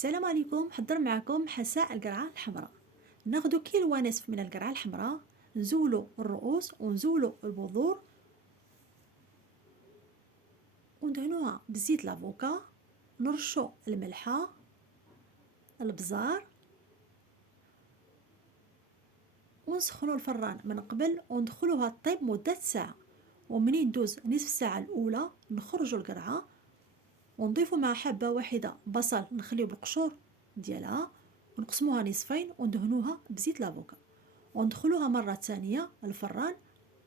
السلام عليكم. حضر معكم حساء القرعة الحمراء. ناخذ كيلو ونصف من القرعة الحمراء، نزولوا الرؤوس ونزولوا البذور وندهنوها بزيت لافوكا، نرشوا الملحة، البزار، ونسخنوا الفران من قبل وندخلوها طيب مدة ساعة. ومنين دوز نصف ساعة الأولى نخرجوا القرعة ونضيفوا مع حبة واحدة بصل نخليه بالقشور ديالها ونقسموها نصفين وندهنوها بزيت لافوكا وندخلوها مرة ثانية الفران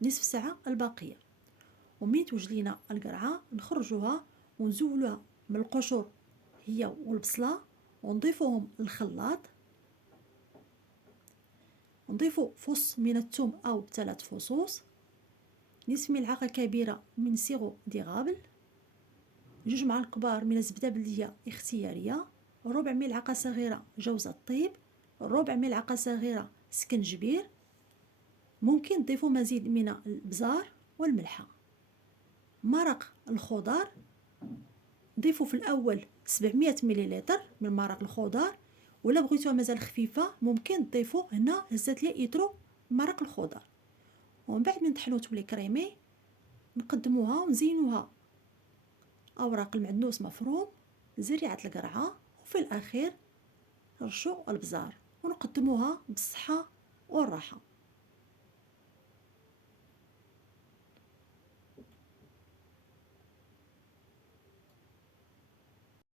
نصف ساعة الباقية. ومين توجد لينا القرعة نخرجوها ونزولوها من القشور هي والبصلة ونضيفوهم للخلاط، نضيفو فص من الثوم أو 3 فصوص، نصف ملعقة كبيرة من سيرو ديغابل، 2 معالق كبار من الزبدة بلدية اختيارية، ربع ملعقة صغيرة جوز الطيب، ربع ملعقة صغيرة سكنجبير، ممكن تضيفوا مزيد من البزار والملحة. مرق الخضار ضيفوا في الأول 700 مليلتر من مرق الخضار، ولا بغيتوها مازال خفيفة ممكن تضيفوا هنا هزات لي يترو مرق الخضار. ومن بعد من طحنوا تولي كريمي نقدموها ونزينوها أوراق المعدنوس مفروم، زريعة القرعة، وفي الأخير رشوا البزار ونقدموها بالصحة والراحة.